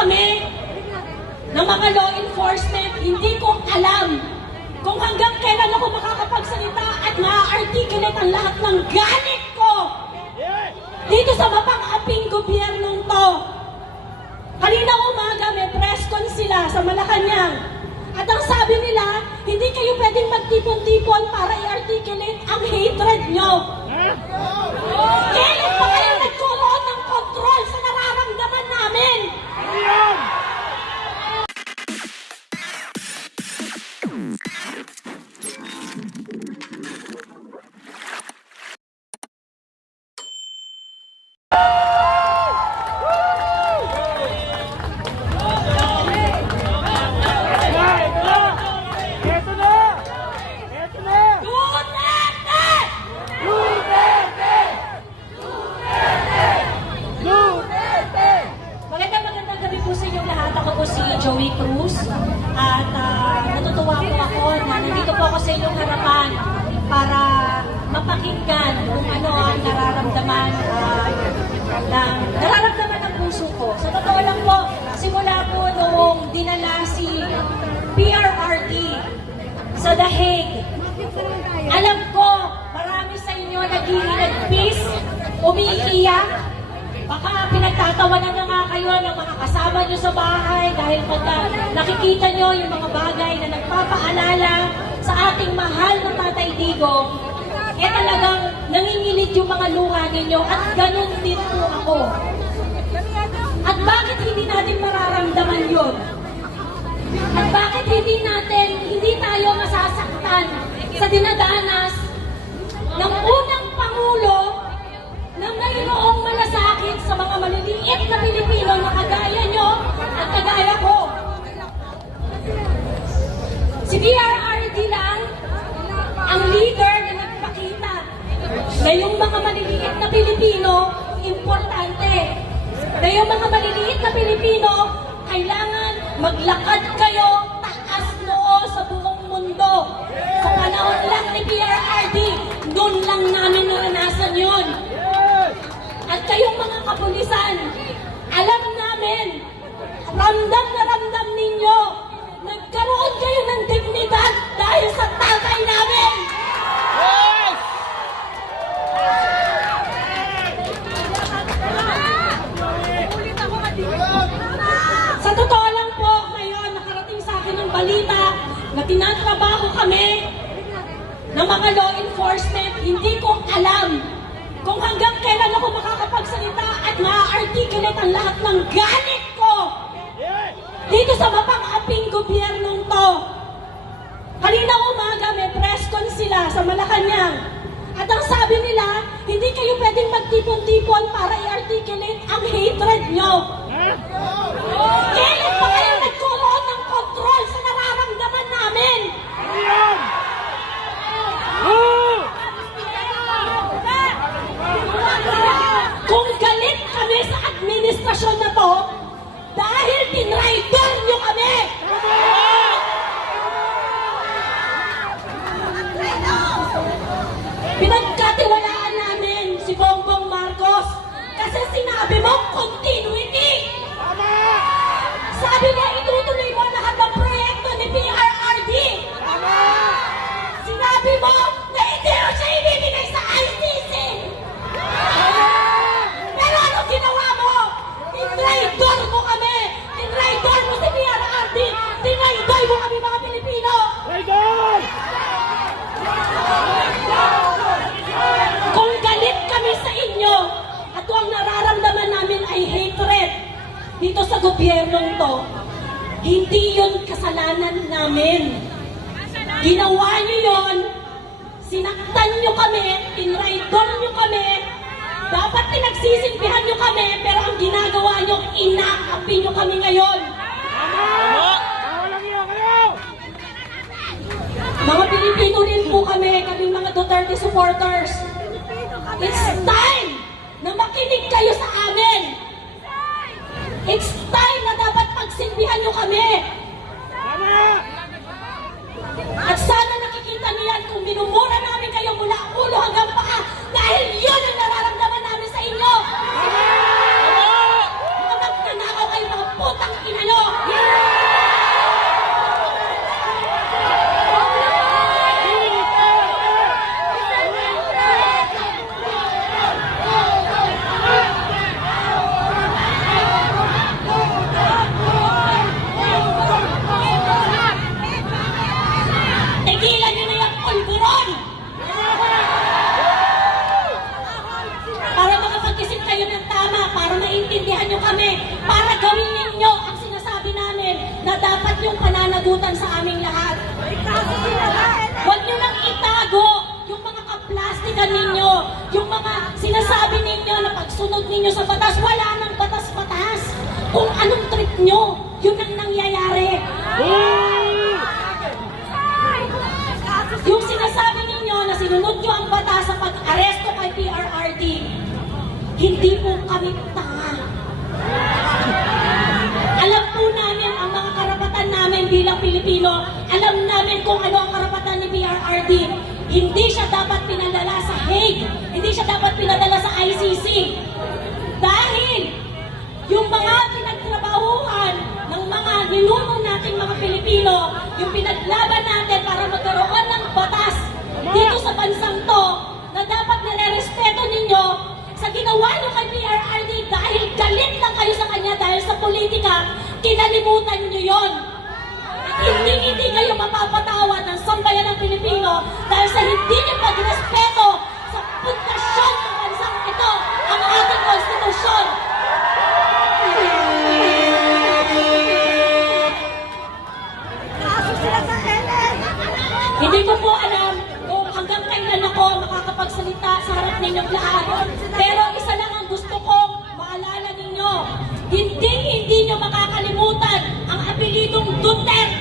kami ng mga law enforcement, hindi ko alam kung hanggang kailan ako makakapagsalita at ma-articulate ang lahat ng galit ko dito sa mapang-aping gobyernong to. Kanina umaga may press con sila sa Malacanang. At ang sabi nila, hindi kayo pwedeng magtipon-tipon para i-articulate ang hatred nyo. Kailan pa kayo nagkaroon ng control sa nararamdaman namin? Magandang gabi po sa inyong lahat. Ako po si Joey Cruz at natutuwa po ako na nandito po ako sa inyong harapan para mapakinggan kung ano ang nararamdaman ng puso ko. Sa totoo lang po, simula po noong dinala si PRRD sa The Hague, alam ko marami sa inyo naghihinagpis, umiiyak. Baka pinagtatawanan na nga kayo ng mga kasama nyo sa bahay dahil pagka nakikita nyo yung mga bagay na nagpapaalala sa ating mahal na Tatay Digong, talagang nangingilit yung mga luha ninyo at ganun din po ako. At bakit hindi natin mararamdaman yun? At bakit hindi tayo masasaktan sa dinadanas ng unang Pangulo na mayroong malasakit sa mga maliliit na Pilipino na kagaya nyo at kagaya ko. Si PRRD lang ang leader na nagpakita na yung mga maliliit na Pilipino importante. Na yung mga maliliit na Pilipino kailangan maglakad kayo taas noo sa buong mundo. Sa panahon lang ni PRRD, doon lang namin naranasan yun. At kayong mga kapulisan, alam namin, ramdam na ramdam ninyo, nagkaroon kayo ng dignidad dahil sa tatay namin. Sa totoo lang po, ngayon nakarating sa akin ang balita na tinatrabaho kami ng mga law enforcement, hindi ko alam kung hanggang kailan ako makakapagsalita at ma-articulate ang lahat ng galit ko dito sa mapang-aping gobyernong to. Kanina umaga may press con sila sa Malacanang. At ang sabi nila, hindi kayo pwedeng magtipon-tipon para i-articulate ang hatred nyo. Kailan pa kayo nagkaroon ng control sa nararamdaman namin? Kung galit kami sa administrasyon na to, dahil tinraidor nyo kami! Pinagkatiwalaan namin si Bongbong Marcos kasi sinabi mo continuity! Sabi mo itutuloy mo lahat ng proyekto ni PRRD! Sinabi mo na hindi mo siya ibibigay sa ICC! Pero ano ginawa mo? Tinraidor mo kami! Tinraidor mo si PRRD! Tinraidor mo kami mga Pilipino! Kung galit kami sa inyo at kung ang nararamdaman namin ay hatred dito sa gobyernong to, hindi yun kasalanan namin. Ginawa nyo yun, sinaktan nyo kami, tinraidor nyo kami, dapat pinagsisilbihan nyo kami, pero ang ginagawa nyo, inaapi nyo kami ngayon. Mga Pilipino rin po kami, kaming mga Duterte supporters. It's time na makinig kayo sa amin. It's time na dapat pagsilbihan nyo kami. At sana nakikita niyo yan kung minumura namin kayo mula ulo hanggang paa dahil yun ang nararamdaman namin sa inyo. Mga magnanakaw kayo, mga putang kayo ng tama para maintindihan nyo kami, para gawin ninyo ang sinasabi namin na dapat yung pananagutan sa aming lahat. Huwag nyo lang itago yung mga kaplastikan ninyo, yung mga sinasabi ninyo na pagsunod ninyo sa batas, wala nang batas-batas. Kung anong trip nyo, yun ang nangyayari. Yung sinasabi ninyo na sinunod nyo ang batas sa pag-aresto kay PRRD, hindi po kami tanga. Alam po namin ang mga karapatan namin bilang Pilipino. Alam namin kung ano ang karapatan ni PRRD. Hindi siya dapat pinadala sa Hague. Hindi siya dapat pinadala sa ICC. Dahil yung mga pinagtrabahuhan ng mga ninuno nating mga Pilipino, yung pinaglaban natin para magkaroon ng batas dito sa bansang to, na dapat nare-respeto ninyo sa ginawa nyo kay PRRD dahil galit lang kayo sa kanya dahil sa politika, kinalimutan nyo yon. Hindi kayo mapapatawad ng sambayan ng Pilipino dahil sa hindi nyo pagrespeto sa pundasyon ng bansang ito, ang ating konstitusyon. Hindi ko po alam kung hanggang kailan ako makakapagsalita sa harap ninyong lahat. Pero isa lang ang gusto kong maalala ninyo. Hindi nyo makakalimutan ang apelidong Duterte